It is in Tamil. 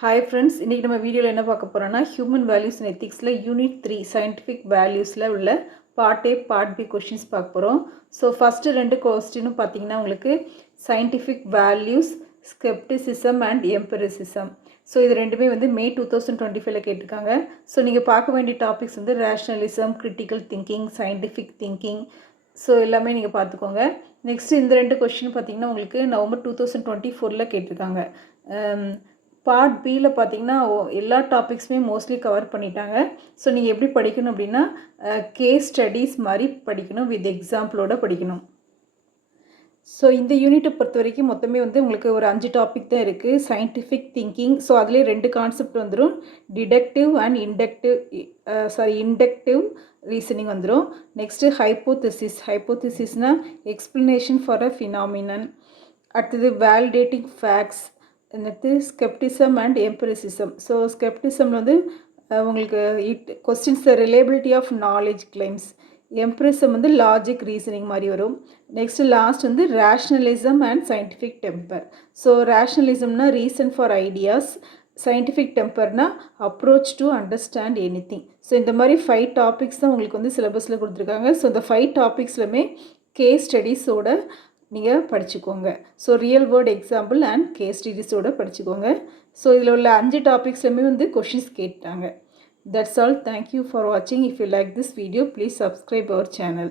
ஹாய் ஃப்ரெண்ட்ஸ், இன்றைக்கி நம்ம வீடியோவில் என்ன பார்க்க போகிறோன்னா ஹியூமன் வேல்யூஸ் அண்ட் எத்திக்ஸில் யூனிட் 3 சயின்டிஃபிக் வேல்யூஸில் உள்ள part A part B questions பார்க்க போகிறோம். ஸோ ஃபஸ்ட்டு 2 கொஸ்டினும் பார்த்தீங்கன்னா உங்களுக்கு scientific values, skepticism and empiricism. So இது ரெண்டுமே வந்து மே 2025 கேட்டிருக்காங்க. ஸோ நீங்கள் பார்க்க வேண்டிய டாபிக்ஸ் வந்து rationalism, critical thinking, scientific thinking. So எல்லாமே நீங்கள் பார்த்துக்கோங்க. நெக்ஸ்ட்டு இந்த 2 கொஷின் பார்த்தீங்கன்னா உங்களுக்கு நவம்பர் 2024 கேட்டிருக்காங்க. பார்ட் பியில் பார்த்தீங்கன்னா எல்லா டாபிக்ஸுமே மோஸ்ட்லி கவர் பண்ணிட்டாங்க. ஸோ நீங்கள் எப்படி படிக்கணும் அப்படின்னா கேஸ் ஸ்டடீஸ் மாதிரி படிக்கணும், வித் எக்ஸாம்பிளோடு படிக்கணும். ஸோ இந்த யூனிட்டை பொறுத்த வரைக்கும் மொத்தமே வந்து உங்களுக்கு ஒரு 5 டாபிக் தான் இருக்குது. சயின்டிஃபிக் திங்கிங், ஸோ அதிலே 2 கான்செப்ட் வந்துடும். டிடக்டிவ் அண்ட் இண்டக்டிவ் ரீசனிங் வந்துடும். நெக்ஸ்ட்டு ஹைப்போதிசிஸ்னால் எக்ஸ்ப்ளனேஷன் ஃபார் அ ஃபினாமினன். அடுத்தது வேலிடேட்டிங் ஃபேக்ட்ஸ். அடுத்து ஸ்கெப்டிசம் அண்ட் எம்பரிசிசம். ஸோ ஸ்கெப்டிசமில் வந்து உங்களுக்கு questions reliability of knowledge claims. Empiricism வந்து லாஜிக் ரீசனிங் மாதிரி வரும். நெக்ஸ்ட்டு லாஸ்ட் வந்து rationalism and scientific temper. So ரேஷ்னலிசம்னா ரீசன் ஃபார் ஐடியாஸ், சயின்டிஃபிக் டெம்பர்னா approach to understand anything. So இந்த மாதிரி 5 டாபிக்ஸ் தான் உங்களுக்கு வந்து சிலபஸில் கொடுத்துருக்காங்க. ஸோ இந்த 5 டாபிக்ஸ்லுமே கேஸ் ஸ்டடீஸோட நீங்கள் படிச்சுக்கோங்க. So real world example and case ஸ்டடீஸோடு படிச்சுக்கோங்க. ஸோ இதில் உள்ள 5 டாபிக்ஸ்லையுமே வந்து கொஷின்ஸ் கேட்டாங்க. That's all. Thank you for watching. If you like this video, please subscribe our channel.